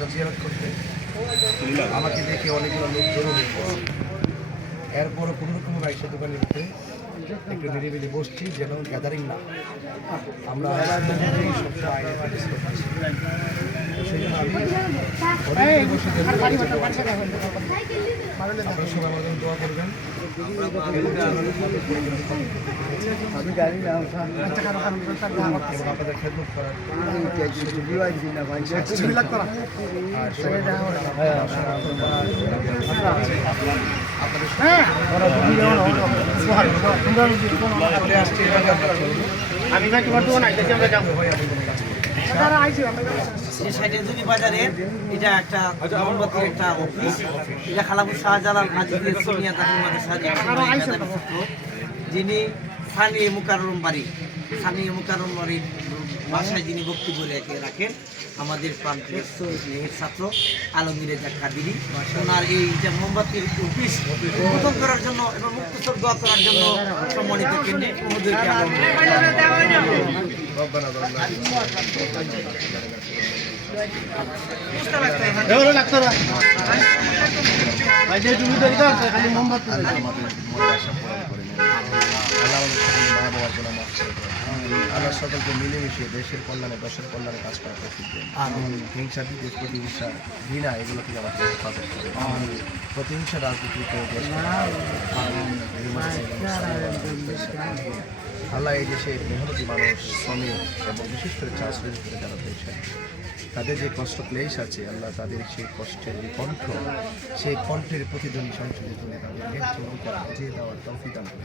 মাজার জিয়ারত করতে। আমাকে দেখে অনেকগুলো লোক জড়ো হয়ে গেছে। এরপরও কোনোরকম আইসা দোকানের ভিতরে একটু নিরিবিলি বসছি, যেন গ্যাদারিং না। আমরা সবসময় সেই জন্য আমি বসে আপনারা সবাই আমার জন্য দোয়া করবেন। আপনাদের খেদমত করার বাজারে এটা একটা মোমবাতির একটা অফিস। এটা খালাবুর শাহজালাল আজিজের সোনিয়া তাহির মাদ্রাসার যিনি স্থানীয় মুকাররম বাড়ির বাসায় যিনি বক্তব্য রাখেন আমাদের প্রান্তীয় স্নেহের ছাত্র আলমগীর কাদিরি। ওনার এই যে মোমবাতির অফিস উদ্বোধন করার জন্য এবং মুক্তসর দোয়া করার জন্য সম্মানিত কেন্দ্রে ওদেরকে আল্লাহ সকলকে মিলেমিশে দেশের কল্যাণে দেশের কল্যাণে কাজ করা প্রসিদ্ধ। হিংসা বিদ্বেষ প্রতিহিংসা ঘৃণা এগুলো থেকে আমাদের হেফাজত করে। প্রতিহিংসা রাজনীতিতে আল্লাহ এই দেশে মেহনতি মানুষ, শ্রমিক এবং বিশেষ করে চাষের ভিতরে যারা রয়েছে তাদের যে কষ্ট ক্লেশ আছে, আল্লাহ তাদের সেই কষ্টের যে কণ্ঠ, সেই কণ্ঠের প্রতিধ্বনি সংশোধিত করে তাদের বুঝিয়ে দেওয়ার তৌফিক দান করে।